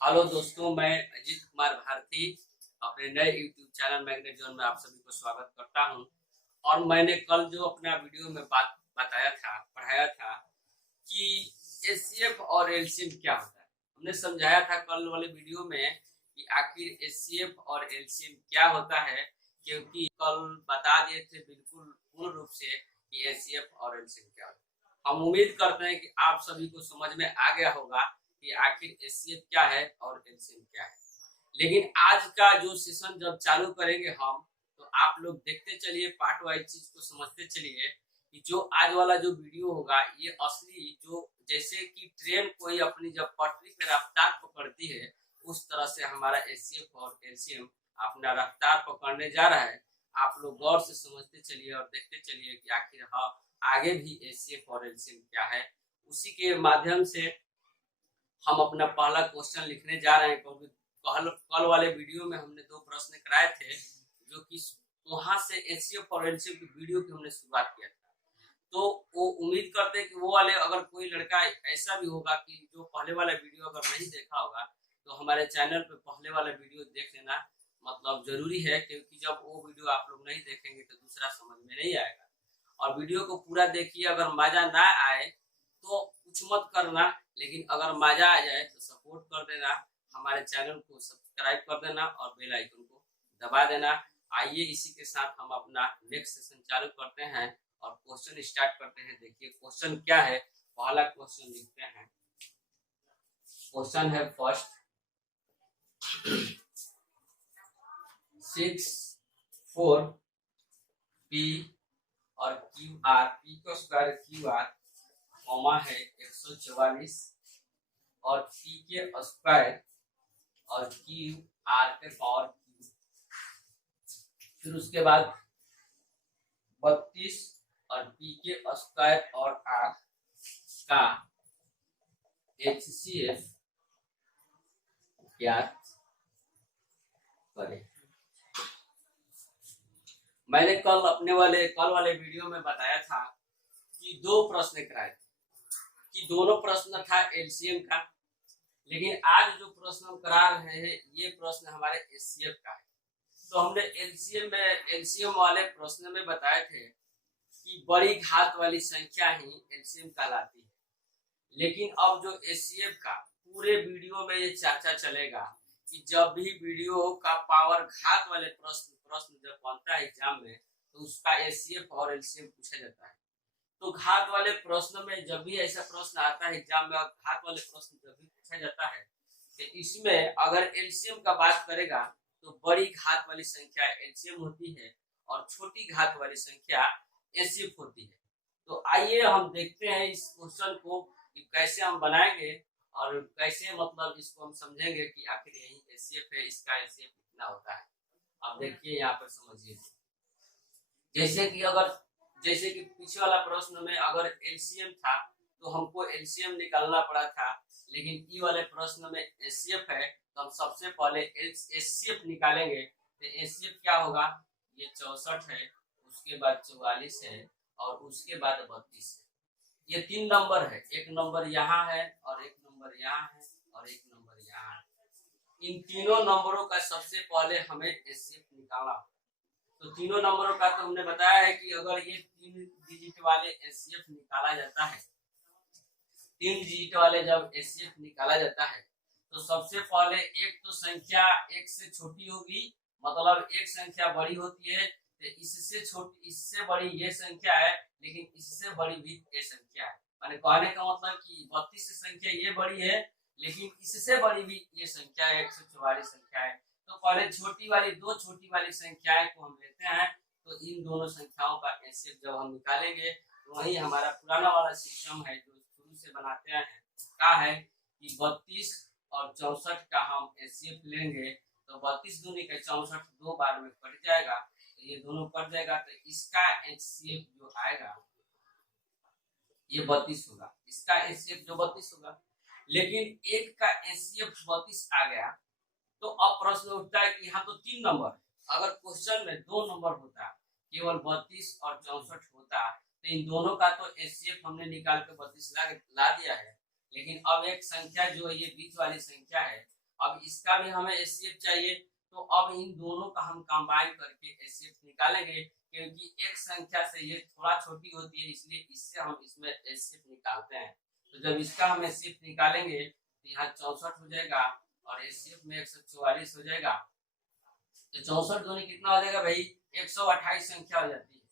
Hello दोस्तों, मैं अजीत कुमार भारती अपने नए यूट्यूब चैनल मैग्नेट जोन में आप सभी को स्वागत करता हूं। और मैंने कल जो अपना वीडियो में बात बताया था, पढ़ाया था कि एचसीएफ और एलसीएम क्या होता है। हमने समझाया था कल वाले वीडियो में कि आखिर एचसीएफ और एलसीएम क्या होता है, क्योंकि कल बता दिए थे बिल्कुल पूर्ण रूप से कि एचसीएफ और एलसीएम क्या होता है। हम उम्मीद करते हैं कि आप सभी को समझ में आ गया होगा कि आखिर एचसीएफ क्या है और एलसीएम क्या है। लेकिन आज का जो सेशन जब चालू करेंगे हम, तो आप लोग देखते चलिए, पार्ट वाइज चीज को समझते चलिए कि जो आज वाला जो वीडियो होगा ये असली, जो जैसे कि ट्रेन कोई अपनी जब पटरी पे रफ्तार पकड़ती है, उस तरह से हमारा एचसीएफ और एलसीएम अपना रफ्तार पकड़ने जा रहा है। आप लोग गौर से समझते चलिए और देखते चलिए कि आखिर हाँ आगे भी एचसीएफ और एलसीएम क्या है। उसी के माध्यम से हम अपना पहला क्वेश्चन लिखने जा रहे हैं, क्योंकि कल वाले वीडियो में हमने 2 प्रश्न कराए थे, जो कि वहां से एचसीएफ और एलसीएम की वीडियो की हमने शुरुआत किया था। तो वो उम्मीद करते हैं कि वो वाले, अगर कोई लड़का ऐसा भी होगा कि जो पहले वाला वीडियो अगर नहीं देखा होगा, तो हमारे चैनल पे पहले वाला वीडियो देख लेना मतलब जरूरी है, क्योंकि जब वो वीडियो आप लोग नहीं देखेंगे तो दूसरा समझ में नहीं आएगा। और वीडियो को पूरा देखिए, अगर मजा ना आए तो कुछ मत करना, लेकिन अगर मजा आ जाए तो सपोर्ट कर देना, हमारे चैनल को सब्सक्राइब कर देना और बेल आइकन को दबा देना। आइए इसी के साथ हम अपना नेक्स्ट सेशन चालू करते हैं और क्वेश्चन स्टार्ट करते हैं। देखिए क्वेश्चन क्या है, पहला क्वेश्चन लिखते हैं। क्वेश्चन है फर्स्ट, 6 4 पी और क्यू आर, पी का स्क्वायर क्यू आर कॉमा है 144 और पी के स्क्वायर और क्यू आर के पावर क्यू, फिर उसके बाद 32 और पी के स्क्वायर और आर का एचसीएफ ज्ञात करें। मैंने कल वाले वीडियो में बताया था कि 2 प्रश्न कराए थे, कि दोनों प्रश्न था एलसीएम का, लेकिन आज जो प्रश्न हम करा रहे हैं ये प्रश्न हमारे एचसीएफ का है। तो हमने एलसीएम वाले प्रश्न में बताए थे कि बड़ी घात वाली संख्या ही एलसीएम कहलाती है। लेकिन अब जो एचसीएफ का पूरे वीडियो में ये चर्चा चलेगा कि जब भी वीडियो का पावर घात वाले प्रश्न जब बनता है एग्जाम में, तो उसका एचसीएफ और एलसीएम पूछा जाता है। तो घात वाले प्रश्न में जब भी ऐसा प्रश्न आता है एग्जाम में, और घात वाले प्रश्न जब भी पूछा जाता है, तो इसमें अगर एलसीएम का बात करेगा तो बड़ी घात वाली संख्या एलसीएम होती है और छोटी घात वाली संख्या एचसीएफ होती है। तो आइए हम देखते हैं इस क्वेश्चन को कि कैसे हम बनाएंगे और कैसे मतलब इसको हम समझेंगे कि आखिर यही एचसीएफ है, इसका एचसीएफ कितना होता है। अब देखिए यहाँ पर समझिए, जैसे कि पीछे वाला प्रश्न में अगर एलसीएम था तो हमको एलसीएम निकालना पड़ा था, लेकिन ई वाले प्रश्न में एचसीएफ है तो हम सबसे पहले एचसीएफ निकालेंगे। तो एचसीएफ क्या होगा, ये 64 है, उसके बाद 44 है और उसके बाद 32 है। ये 3 नंबर है, एक नंबर यहाँ है और एक नंबर यहाँ है और एक नंबर यहाँ है। इन तीनों नंबरों का सबसे पहले हमें एचसीएफ निकालना। तो तीनों नंबरों का तो हमने बताया है कि अगर ये 3 डिजिट वाले एचसीएफ निकाला जाता है, 3 डिजिट वाले जब एचसीएफ निकाला जाता है, तो सबसे पहले एक तो संख्या एक से छोटी होगी, मतलब एक संख्या बड़ी होती है, तो इससे बड़ी ये संख्या है, लेकिन इससे बड़ी भी ये संख्या है। माने कहने का मतलब कि 32 संख्या ये बड़ी है, लेकिन इससे बड़ी भी ये संख्या है, 144 संख्या है। तो पहले दो छोटी वाली संख्याएं को हम लेते हैं। तो इन दोनों संख्याओं का एचसीएफ जब हम निकालेंगे, तो वही हमारा पुराना वाला सिस्टम है जो शुरू से बनाते हैं, क्या है कि 32 और 64 का हम एचसीएफ लेंगे। तो 32 दूनी का 64 2 बार में कट जाएगा, तो ये दोनों कट जाएगा, तो इसका एचसीएफ जो आएगा ये 32 होगा, इसका एचसीएफ जो 32 होगा। लेकिन एक का एचसीएफ 32 आ गया, तो अब प्रश्न उठता है कि यहाँ तो 3 नंबर, अगर क्वेश्चन में 2 नंबर होता, केवल 32 और 64 होता, तो इन दोनों का तो एचसीएफ हमने निकाल के 32 ला दिया है। लेकिन अब एक संख्या जो ये बीच वाली संख्या है, अब इसका भी हमें एचसीएफ चाहिए, तो अब इन दोनों का हम कंबाइन करके एचसीएफ निकालेंगे, क्योंकि एक संख्या से ये थोड़ा छोटी होती है, इसलिए इससे हम इसमें एचसीएफ निकालते हैं। तो जब इसका हम एचसीएफ निकालेंगे तो यहाँ 64 हो जाएगा और एचसीएफ में 144 हो जाएगा। तो 64 दूनी कितना हो जाएगा भाई, 128 संख्या हो जाती है।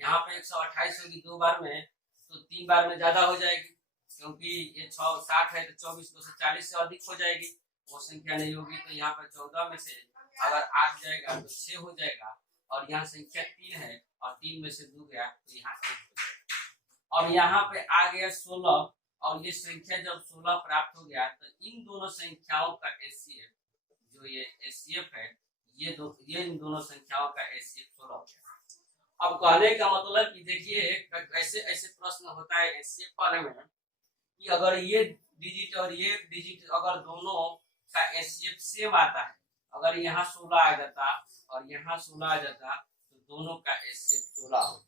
यहाँ पे 128 होगी 2 बार में, तो 3 बार में ज्यादा हो जाएगी, क्योंकि ये 60 है तो 24 240 से अधिक हो जाएगी, वो संख्या नहीं होगी। तो यहाँ पर 14 में से अगर 8 जाएगा तो 6 हो जाएगा, और यहाँ संख्या 3 है और 3 में से 2 गया तो यहाँ 1 हो जाएगा। अब यहाँ पे आ गया 16, और ये संख्या जब 16 प्राप्त हो गया तो इन दोनों संख्याओं का एचसीएफ, जो ये एचसीएफ है, ये इन दोनों संख्याओं का एचसीएफ 16 हो गया। अब कहने का मतलब कि देखिए ऐसे ऐसे प्रश्न होता है एचसीएफ वाले में कि अगर ये डिजिट और ये डिजिट अगर दोनों का एचसीएफ सेम आता है, अगर यहाँ 16 आ जाता और यहाँ 16 आ जाता तो दोनों का एचसीएफ 16 होता।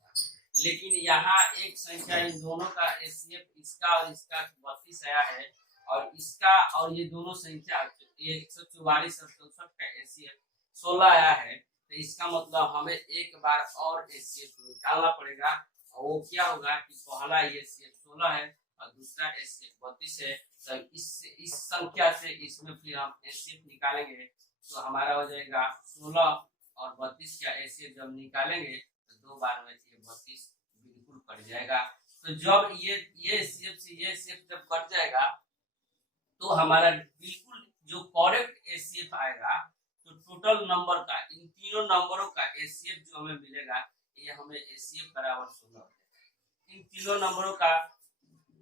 लेकिन यहाँ एक संख्या इन दोनों का एचसीएफ, इसका और इसका 32 आया है, और इसका और ये दोनों संख्या 144 और 64 का एचसीएफ 16 आया है। तो इसका मतलब हमें एक बार और एचसीएफ निकालना पड़ेगा, और वो क्या होगा कि पहला एचसीएफ 16 है और दूसरा एचसीएफ 32 है। तो इस संख्या से इसमें फिर हम एचसीएफ निकालेंगे तो हमारा हो जाएगा 16 और 32 का एचसीएफ जब निकालेंगे तो 2 बार में 32 बिल्कुल कट जाएगा। तो जब ये एचसीएफ से ये एचसीएफ जब कट जाएगा तो हमारा बिल्कुल जो करेक्ट एचसीएफ आएगा, तो टोटल नंबर का इन तीनों नंबरों का एचसीएफ जो हमें मिलेगा, ये हमें एचसीएफ बराबर 16 हो जाएगा। इन तीनों नंबरों का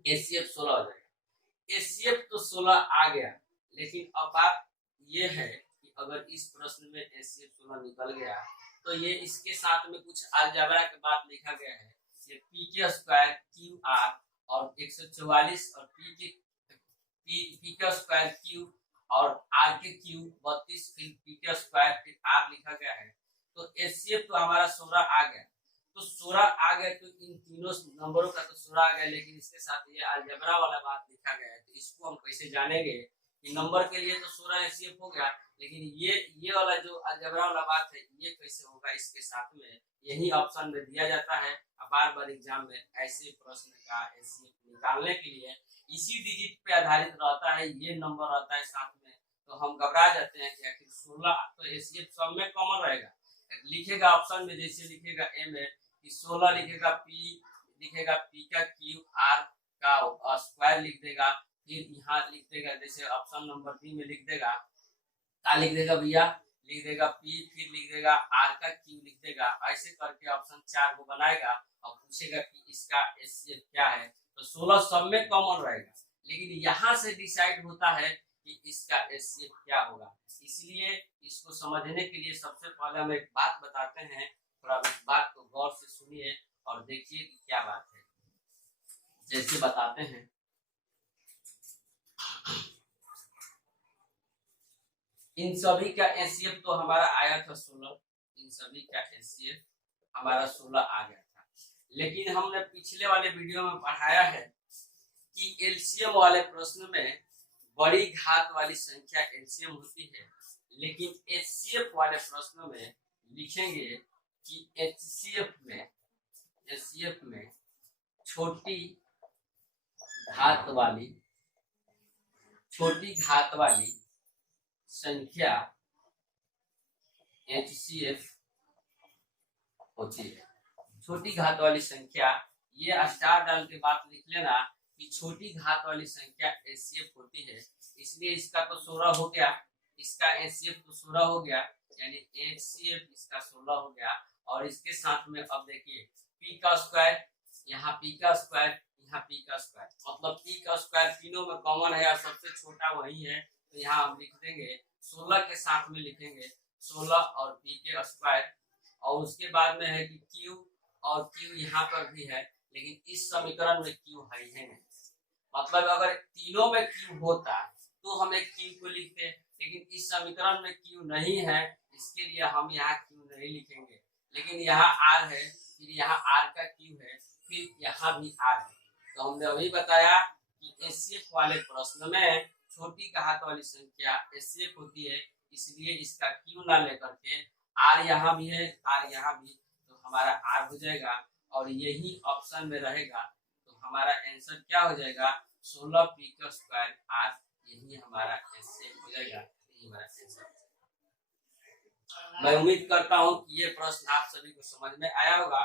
एचसीएफ 16 हो जाएगा। एचसीएफ तो 16 आ गया, लेकिन अब बात ये है कि अगर इस प्रश्न में एचसीएफ 16 निकल गया तो ये इसके साथ में कुछ अलजेब्रा के बात लिखा गया है, ये पी के स्क्वायर क्यू आर और 144 और पी के स्क्वायर क्यू और आर के क्यू 32 फिर पी के स्क्वायर फिर आर लिखा गया है। तो एचसीएफ तो हमारा 16 आ गया, तो 16 आ गया तो इन तीनों नंबरों का तो 16 आ गया, लेकिन इसके साथ ये अलजेब्रा वाला बात लिखा गया है। तो इसको हम कैसे जानेंगे कि नंबर के लिए तो 16 एचसीएफ हो गया, लेकिन ये वाला जो अलजेब्रा वाला बात है ये कैसे होगा इसके साथ में, यही ऑप्शन में दिया जाता है। बार बार एग्जाम में ऐसे प्रश्न का एचसीएफ निकालने के लिए इसी डिजिट पे आधारित रहता है, ये नंबर रहता है साथ में, तो हम घबरा जाते हैं कि आखिर 16 तो एचसीएफ सब में कॉमन रहेगा। लिखेगा ऑप्शन में जैसे लिखेगा ए में कि 16 लिखेगा पी का क्यू आर का स्क्वायर लिख देगा, फिर यहाँ लिख देगा जैसे ऑप्शन नंबर बी में लिख देगा, क्या लिख देगा भैया, लिख देगा पी, फिर लिख देगा आर का क्यू लिख देगा। ऐसे करके ऑप्शन 4 को बनाएगा और पूछेगा कि इसका एचसीएफ क्या है। तो 16 सब में कॉमन रहेगा, लेकिन यहाँ से डिसाइड होता है कि इसका एचसीएफ क्या होगा। इसलिए इसको समझने के लिए सबसे पहले हम एक बात बताते हैं, थोड़ा इस बात को गौर से सुनिए और देखिए कि क्या बात है। जैसे बताते हैं, इन सभी का एचसीएफ तो हमारा आया था 16, इन सभी का एचसीएफ हमारा 16 आ गया था। लेकिन हमने पिछले वाले वीडियो में पढ़ाया है कि एलसीएम वाले प्रश्न में बड़ी घात वाली संख्या एलसीएम होती है, लेकिन एचसीएफ वाले प्रश्न में लिखेंगे कि एचसीएफ में छोटी घात वाली संख्या एचसीएफ होती है। छोटी घात वाली संख्या, ये स्टार डाल के बात लिख लेना कि छोटी घात वाली संख्या एचसीएफ होती है। इसलिए इसका तो 16 हो गया, इसका एचसीएफ तो 16 हो गया, यानी एचसीएफ इसका 16 हो गया। और इसके साथ में अब देखिए पी का स्क्वायर, यहाँ पी का स्क्वायर, यहाँ पी का स्क्वायर, मतलब पी का स्क्वायर तीनों में कॉमन है और सबसे छोटा वही है, तो यहाँ हम लिख देंगे 16 के साथ में लिखेंगे 16 और पी के स्क्वायर। और उसके बाद में है कि क्यू, और क्यू यहाँ पर भी है, लेकिन इस समीकरण में क्यू है ही नहीं। मतलब अगर तीनों में क्यू होता तो हम एक क्यू को लिखते, लेकिन इस समीकरण में क्यू नहीं है, इसके लिए हम यहाँ क्यू नहीं लिखेंगे। लेकिन यहाँ आर है, फिर यहाँ आर का क्यू है, फिर यहाँ भी आर है। तो हमने अभी बताया कि एचसीएफ वाले प्रश्न में छोटी घात वाली संख्या एचसीएफ होती है, इसलिए इसका क्यू ना लेकर के आर यहाँ भी है, आर यहाँ भी, तो हमारा आर हो जाएगा और यही ऑप्शन में रहेगा। तो हमारा आंसर क्या हो जाएगा, 16 पी का स्क्वायर आर, यही हमारा आंसर हो जाएगा, यही हमारा आंसर। मैं उम्मीद करता हूं कि ये प्रश्न आप सभी को समझ में आया होगा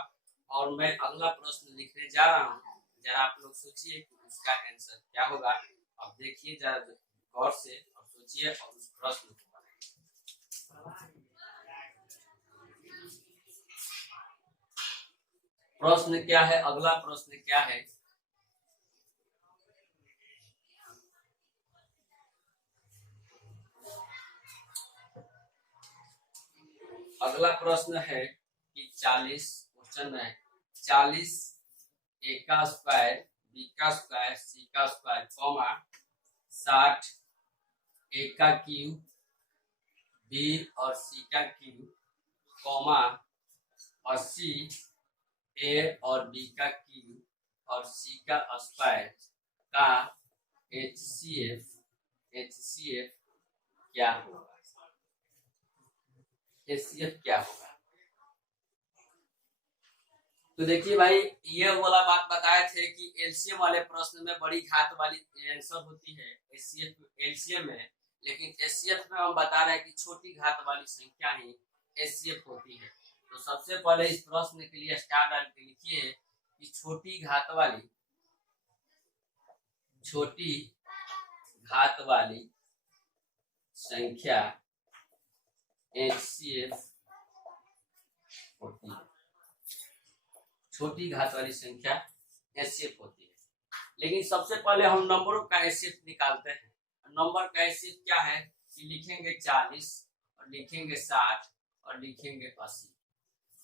और मैं अगला प्रश्न लिखने जा रहा हूं, जरा आप लोग सोचिए कि उसका आंसर क्या होगा। अब देखिए जरा गौर से और सोचिए और उस प्रश्न को बनाइए। प्रश्न क्या है, अगला प्रश्न क्या है, अगला प्रश्न है कि 40 क्वेश्चन है, 40 ए का स्क्वायर बी का स्क्वायर सी का स्क्वायर कॉमा 60 ए का क्यूब बी और सी का क्यूब कॉमा 80 ए और बी का क्यूब और सी का स्क्वायर का एचसीएफ क्या होगा, एचसीएफ क्या होगा। तो देखिए भाई, ये वाला बात बताए थे कि एलसीएम वाले प्रश्न में बड़ी घात वाली आंसर होती है एलसीएम में, लेकिन एचसीएफ में हम बता रहे हैं कि छोटी घात वाली संख्या ही एचसीएफ होती है। तो सबसे पहले इस प्रश्न के लिए स्टार डाल के लिखिए कि छोटी घात वाली संख्या एचसीएफ होती है, छोटी घात वाली संख्या एचसीएफ होती है। लेकिन सबसे पहले हम नंबरों का एचसीएफ निकालते हैं। नंबर का एचसीएफ क्या है कि लिखेंगे 40 और लिखेंगे 60 और लिखेंगे 80।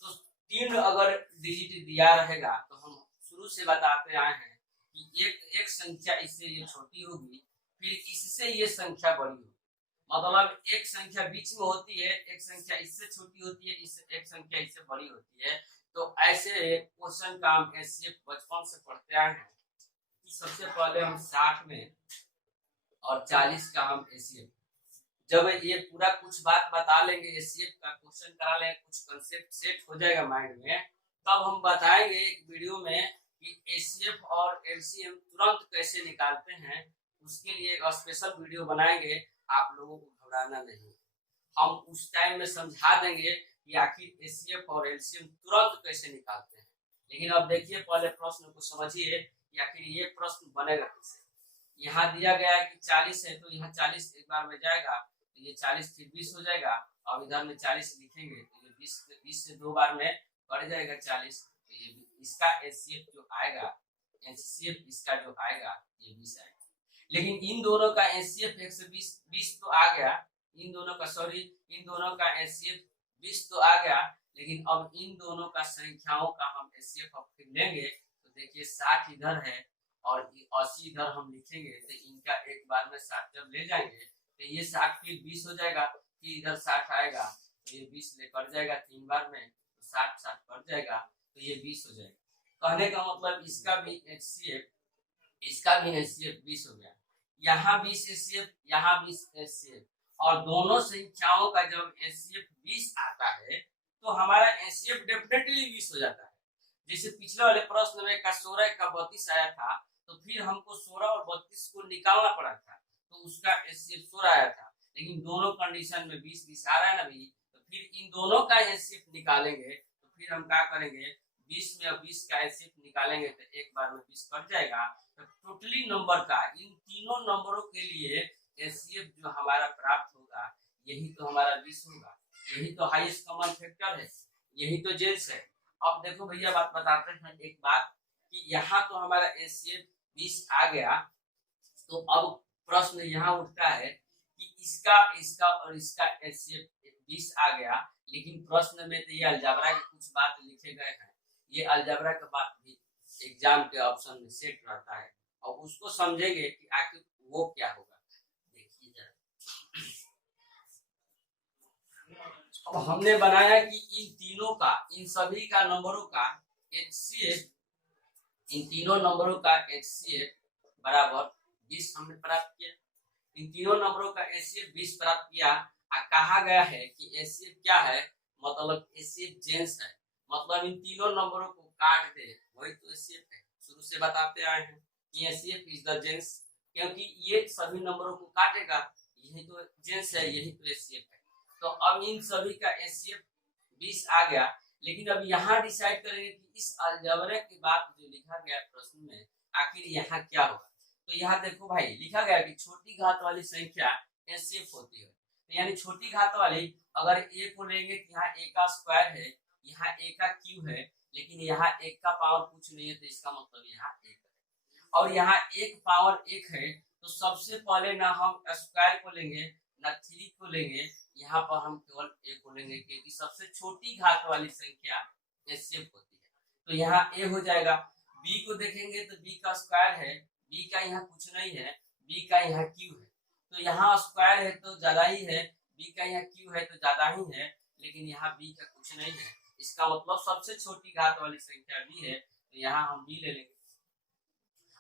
तो 3 अगर डिजिट दिया रहेगा तो हम शुरू से बताते आए हैं कि एक संख्या इससे ये छोटी होगी, फिर इससे ये संख्या बड़ी होगी। मतलब एक संख्या बीच में होती है, एक संख्या इससे छोटी होती है, एक संख्या इससे बड़ी होती है। तो ऐसे क्वेश्चन का हम एचसीएफ बचपन से पढ़ते आए हैं कि सबसे पहले हम 60 में और 40 का हम एचसीएफ, जब ये पूरा कुछ बात बता लेंगे, एचसीएफ का क्वेश्चन करा लेंगे, कुछ कंसेप्ट सेट हो जाएगा माइंड में, तब हम बताएंगे एक वीडियो में कि एचसीएफ और एलसीएम तुरंत कैसे निकालते हैं। उसके लिए एक स्पेशल वीडियो बनाएंगे, आप लोगों को घबराना नहीं। हम उस टाइम में समझा देंगे कि आखिर एचसीएफ और एलसीएम तुरंत कैसे निकालते हैं। लेकिन अब देखिए, पहले प्रश्न को समझिए कि आखिर ये प्रश्न बनेगा कैसे। यहाँ दिया गया है कि 40 है, तो यहाँ 40 एक बार में जाएगा, तो ये 40 फिर 20 हो जाएगा। और इधर में 40 लिखेंगे तो ये 20 से 2 बार में बढ़ जाएगा 40। तो ये इसका एचसीएफ जो आएगा, एचसीएफ इसका जो आएगा ये 20 आएगा। लेकिन इन दोनों का एचसीएफ 120 तो आ गया, इन दोनों का एचसीएफ 20 तो आ गया। लेकिन अब इन दोनों का संख्याओं का हम एचसीएफ अब फिर लेंगे, तो देखिए 60 इधर है और 80 इधर हम लिखेंगे, तो इनका एक बार में 60 जब ले जाएंगे तो ये 60 फिर 20 हो जाएगा, फिर इधर 60 आएगा तो ये 20 ले कट जाएगा 3 बार में, तो 60 कट जाएगा तो ये 20 हो जाएगा। कहने का मतलब इसका भी एचसीएफ 20 हो गया। यहाँ 20 एचसीएफ, यहाँ 20 एचसीएफ, और दोनों संख्याओं का जब एचसीएफ 20 आता है तो हमारा एचसीएफ डेफिनेटली 20 हो जाता है। जैसे पिछले वाले प्रश्न में का 16 का 32 आया था, तो फिर हमको 16 और 32 को निकालना पड़ा था, तो उसका एचसीएफ 16 आया था। लेकिन दोनों कंडीशन में 20 आ रहा है ना भी, तो फिर इन दोनों का एचसीएफ निकालेंगे, तो फिर हम क्या करेंगे, 20 में 20 का एचसीएफ निकालेंगे तो एक बार में 20 कट जाएगा। तो टोटली नंबर का इन तीनों नंबरों के लिए एचसीएफ जो हमारा प्राप्त होगा, यही तो हमारा 20 होगा। यही तो हाईएस्ट कॉमन फैक्टर है, यही तो जेन्स है। अब देखो भैया, बात बताते हैं एक बात कि यहाँ तो हमारा एचसीएफ 20 आ गया, तो अब प्रश्न यहाँ उठता है कि इसका और इसका एचसीएफ 20 आ गया, लेकिन प्रश्न में तो ये अलजेब्रा की कुछ बात लिखे गए हैं। ये अलजेब्रा का बात भी एग्जाम के ऑप्शन में सेट रहता है, और उसको समझेंगे कि आखिर वो क्या होगा। देखिए जरा, अब हमने बनाया कि इन सभी का नंबरों का एचसीएफ, इन तीनों नंबरों का एचसीएफ बराबर 20 हमने प्राप्त किया। इन तीनों नंबरों का एचसीएफ 20 प्राप्त किया। कहा गया है कि एचसीएफ क्या है, मतलब एचसीएफ जेंस है, मतलब इन तीनों नंबरों को काट दे, वही तो एचसीएफ है। शुरू से बताते आए हैं कि एचसीएफ इज द जेंस, क्योंकि ये सभी नंबरों को काटेगा, यही तो जेंस है, यही तो एचसीएफ है। तो अब इन सभी का एचसीएफ 20 आ गया। लेकिन अब यहाँ डिसाइड करेंगे कि इस अलजेब्रा के बाद जो लिखा गया प्रश्न में आखिर यहाँ क्या होगा। तो यहाँ देखो भाई, लिखा गया कि छोटी घात वाली संख्या एचसीएफ होती है। तो यानी छोटी घात वाली अगर ए को लेंगे तो यहाँ ए का स्क्वायर है, यहाँ ए का क्यूब है, लेकिन यहाँ एक का पावर कुछ नहीं है, तो इसका मतलब यहाँ एक है। और यहाँ एक पावर एक है, तो सबसे पहले ना हम स्क्वायर को लेंगे ना 3 को लेंगे, यहाँ पर हम केवल ए को लेंगे, क्योंकि सबसे छोटी घात वाली संख्या एचसीएफ होती है। तो यहाँ ए हो जाएगा। बी को देखेंगे तो बी का स्क्वायर है, बी का यहाँ कुछ नहीं है, बी का यहाँ क्यू है, तो यहाँ स्क्वायर है तो ज्यादा ही है, बी का यहाँ क्यू है तो ज्यादा ही है, लेकिन यहाँ बी का कुछ नहीं है, इसका मतलब सबसे छोटी घात वाली संख्या बी है, तो यहाँ हम बी ले लेंगे।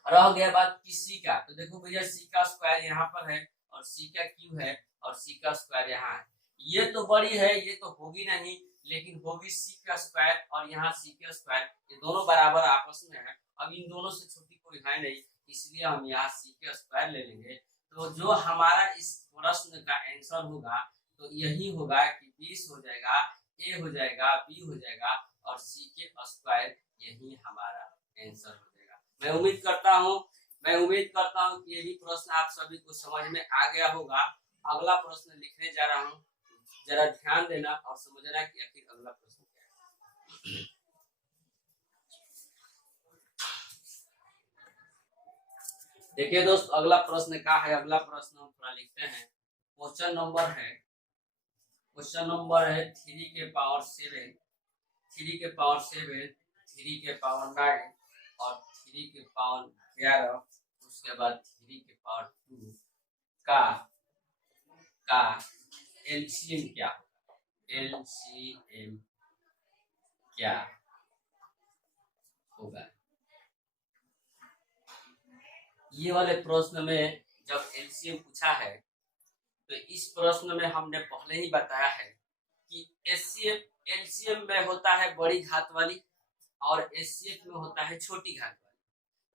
रह गया बात कि सी का, तो देखो भैया सी का स्क्वायर यहाँ पर है और सी का क्यू है और सी का स्क्वायर यहाँ है। ये तो बड़ी है, ये तो होगी नहीं, लेकिन होगी सी का स्क्वायर और यहाँ सी का स्क्वायर, ये दोनों बराबर आपस में है। अब इन दोनों से छोटी कोई है नहीं, इसलिए हम यहाँ सी का स्क्वायर ले लेंगे। तो जो हमारा इस प्रश्न का आंसर होगा तो यही होगा कि 20 हो जाएगा, ए हो जाएगा, बी हो जाएगा और सी के स्क्वायर, यही हमारा आंसर हो जाएगा। मैं उम्मीद करता हूँ कि ये भी प्रश्न आप सभी को समझ में आ गया होगा। अगला प्रश्न लिखने जा रहा हूँ, जरा ध्यान देना और समझना कि आखिर अगला प्रश्न क्या है। देखिए दोस्त, अगला प्रश्न क्या है। अगला प्रश्न हम थोड़ा लिखते हैं। क्वेश्चन नंबर है 3 के पावर 7, 3 के पावर 7, 3 के पावर 9 और 3 के पावर 11, उसके बाद 3 के पावर 2 का एलसीएम क्या होगा, एलसीएम क्या होगा। ये वाले प्रश्न में जब एलसीएम पूछा है तो इस प्रश्न में हमने पहले ही बताया है कि एलसीएम में होता है बड़ी घात वाली और एचसीएफ में होता है छोटी घात वाली।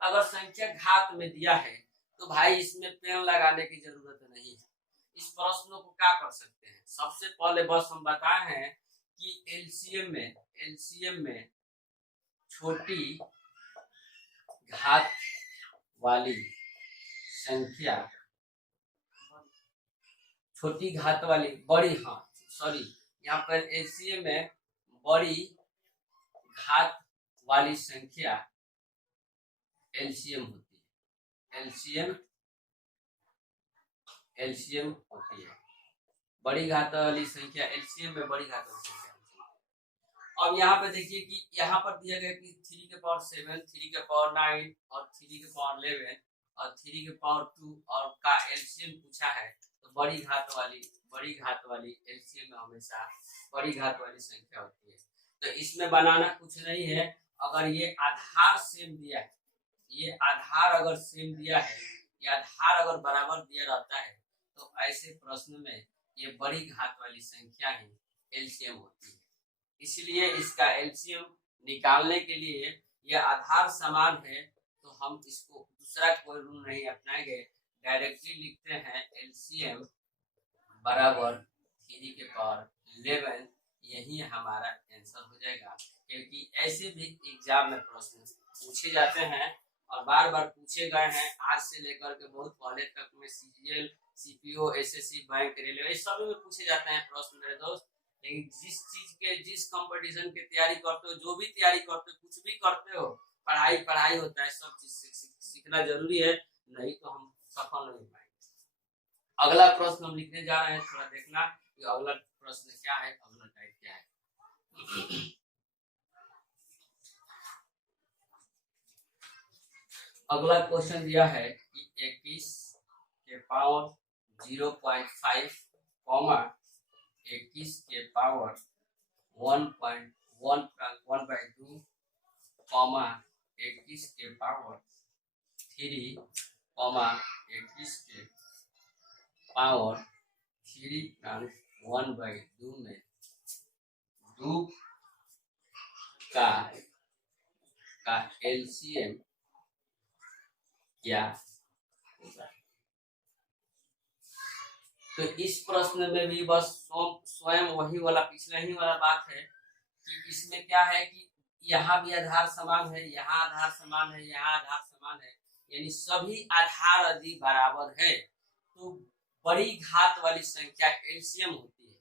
अगर संख्या घात में दिया है तो भाई इसमें पेन लगाने की जरूरत नहीं है। इस प्रश्न को क्या कर सकते हैं, सबसे पहले बस हम बताए हैं कि एलसीएम में छोटी घात वाली संख्या, छोटी घात वाली बड़ी, यहाँ पर एलसीएम में बड़ी घात वाली संख्या एलसीएम होती है, एलसीएम होती है। बड़ी घात वाली संख्या एलसीएम में बड़ी घात वाली संख्या। अब यहाँ पे देखिए कि यहाँ पर दिया गया कि 3 के पावर 7, 3 के पावर 9 और 3 के पावर 11 और 3 के पावर 2 और का एलसीएम पूछा है। तो बड़ी घात वाली एलसीएम में हमेशा बड़ी घात वाली संख्या होती है। तो इसमें बनाना कुछ नहीं है। अगर ये आधार सेम दिया है, ये आधार अगर सेम दिया है, ये आधार अगर बराबर दिया रहता है, तो ऐसे प्रश्न में ये बड़ी घात वाली संख्या ही एलसीएम होती है। इसलिए इसका एलसीएम निकालने के लिए ये आधार समान है, तो हम इसको दूसरा कोई रूल नहीं अपनाएंगे, डायरेक्टली लिखते हैं एलसीएम बराबर 3 के पावर 11, यही हमारा आंसर हो जाएगा। क्योंकि ऐसे भी एग्जाम में प्रश्न पूछे जाते हैं और बार बार पूछे गए हैं, आज से लेकर के बहुत पहले तक में CGL, CPO, SSC, bank, railway, सभी में पूछे जाते हैं प्रश्न मेरे दोस्त। लेकिन जिस कंपटीशन की तैयारी करते हो, जो भी तैयारी करते हो, कुछ भी करते हो, पढ़ाई होता है, सब चीज सीखना जरूरी है, नहीं तो हम सफल नहीं पाएंगे। अगला प्रश्न हम लिखने जा रहे हैं, थोड़ा देखना कि अगला प्रश्न क्या है, अगला टाइप क्या है। अगला क्वेश्चन दिया है कि 21 के पावर 0.5, 21 के पावर 1.1/2, 21 के पावर 3, 21 के पावर 3/1/2 में 2 का एलसीएम क्या होगा। तो इस प्रश्न में भी बस स्वयं वही वाला पिछले ही वाला बात है कि इसमें क्या है कि यहाँ भी आधार समान है, यहाँ आधार समान है, यहाँ आधार समान है, यानी सभी आधार यदि बराबर है तो बड़ी घात वाली संख्या एलसीएम होती है।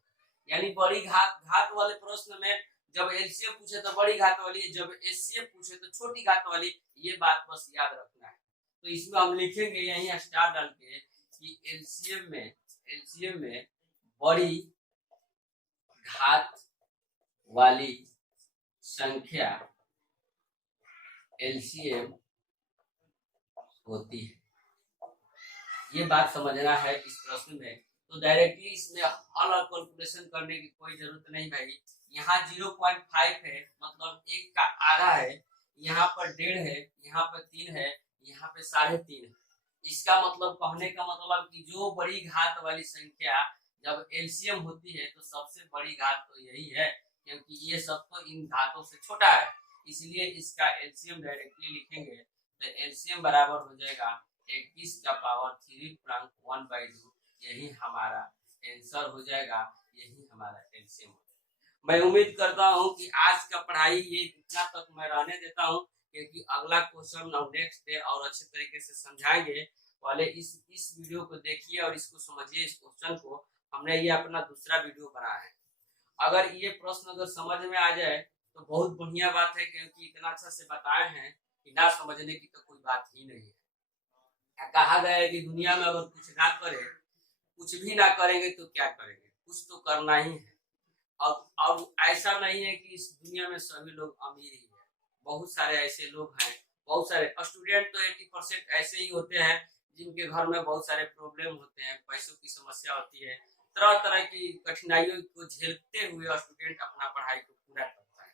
यानी बड़ी घात वाले प्रश्न में जब एलसीएम पूछे तो बड़ी घात वाली, जब एचसीएफ पूछे तो छोटी घात वाली, ये बात बस याद रखना है। तो इसमें हम लिखेंगे यही स्टार डाल के कि एलसीएम में बड़ी घात वाली संख्या एलसीएम होती है। ये बात समझना है इस प्रश्न में। तो डायरेक्टली इसमें अलग कैलकुलेशन करने की कोई जरूरत नहीं भाई। यहाँ 0.5 है, मतलब 1 का आधा है, यहाँ पर 1.5 है, यहाँ पर 3 है, यहाँ पे 3.5 है। इसका मतलब कहने का मतलब कि जो बड़ी घात वाली संख्या जब एलसीएम होती है तो सबसे बड़ी घात तो यही है, क्योंकि ये सब तो इन घातों से छोटा है, इसलिए इसका एलसीएम डायरेक्टली लिखेंगे तो एलसीएम बराबर हो जाएगा 21 का पावर 3/1/2। यही हमारा आंसर हो जाएगा, यही हमारा एलसीएम। मैं उम्मीद करता हूं कि आज का पढ़ाई ये इतना तक मैं रहने देता हूं, क्योंकि अगला क्वेश्चन हम नेक्स्ट डे और अच्छे तरीके से समझाएंगे। पहले इस वीडियो को देखिए और इसको समझिए। इस क्वेश्चन को हमने ये अपना दूसरा वीडियो बनाया है। अगर ये प्रश्न अगर समझ में आ जाए तो बहुत बढ़िया बात है, क्योंकि इतना अच्छा से बताए हैं कि ना समझने की तो कोई बात ही नहीं है। कहा गया है कि दुनिया में अगर कुछ ना करे, कुछ भी ना करेंगे तो क्या करेंगे, कुछ तो करना ही है। अब ऐसा नहीं है कि इस दुनिया में सभी लोग अमीर ही है, बहुत सारे ऐसे लोग हैं, बहुत सारे स्टूडेंट तो 80% ऐसे ही होते हैं जिनके घर में बहुत सारे प्रॉब्लम होते हैं, पैसों की समस्या होती है, तरह तरह की कठिनाइयों को झेलते हुए स्टूडेंट अपना पढ़ाई को पूरा करता है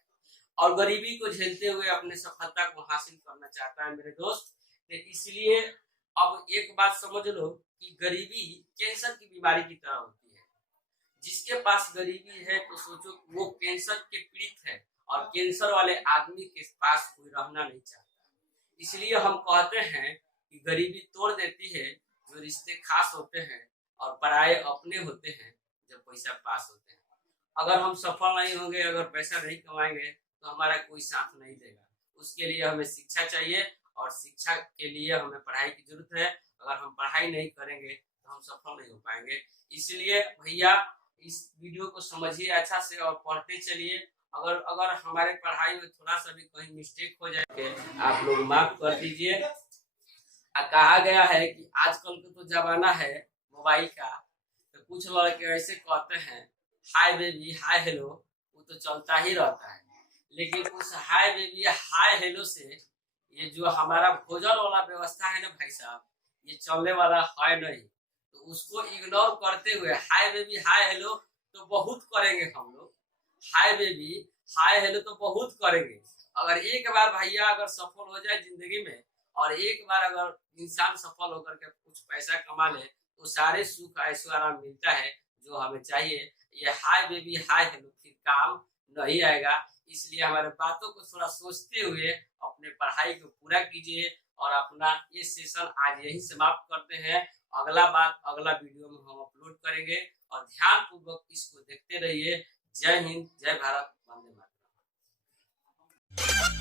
और गरीबी को झेलते हुए अपने सफलता को हासिल करना चाहता है मेरे दोस्त। तो इसलिए अब एक बात समझ लो कि गरीबी कैंसर की बीमारी की तरह होती है। जिसके पास गरीबी है तो सोचो वो कैंसर के पीड़ित है, और कैंसर वाले आदमी के पास कोई रहना नहीं चाहता। इसलिए हम कहते हैं कि गरीबी तोड़ देती है जो रिश्ते खास होते हैं, और पराये अपने होते हैं जब पैसा पास होते हैं। अगर हम सफल नहीं होंगे, अगर पैसा नहीं कमाएंगे तो हमारा कोई साथ नहीं देगा। उसके लिए हमें शिक्षा चाहिए, और शिक्षा के लिए हमें पढ़ाई की जरूरत है। अगर हम पढ़ाई नहीं करेंगे तो हम सफल नहीं हो पाएंगे। इसलिए भैया इस वीडियो को समझिए अच्छा से और पढ़ते चलिए। अगर हमारे पढ़ाई में थोड़ा सा भी कहीं मिस्टेक हो जाए आप लोग माफ कर दीजिए। कहा गया है कि आजकल का तो जमाना है मोबाइल का, तो कुछ लड़के ऐसे कहते हैं हाय बेबी हाय हेलो, वो तो चलता ही रहता है, लेकिन उस हाय बेबी हाय हेलो से ये जो हमारा भोजन वाला व्यवस्था है ना भाई साहब, ये चलने वाला है नहीं। तो उसको इग्नोर करते हुए हाय बेबी हाय हेलो तो बहुत करेंगे हम लोग, हाय बेबी हाय हेलो तो बहुत करेंगे। अगर एक बार भैया अगर सफल हो जाए जिंदगी में, और एक बार अगर इंसान सफल होकर के कुछ पैसा कमा ले, तो सारे सुख ऐश्वर्य मिलता है जो हमें चाहिए। ये हाय बेबी हाय हेलो फिर काम नहीं आएगा। इसलिए हमारे बातों को थोड़ा सोचते हुए अपने पढ़ाई को पूरा कीजिए, और अपना ये सेशन आज यही समाप्त करते हैं। अगला बात अगला वीडियो में हम अपलोड करेंगे, और ध्यान पूर्वक इसको देखते रहिए। जय हिंद, जय भारत, वंदे मातरम।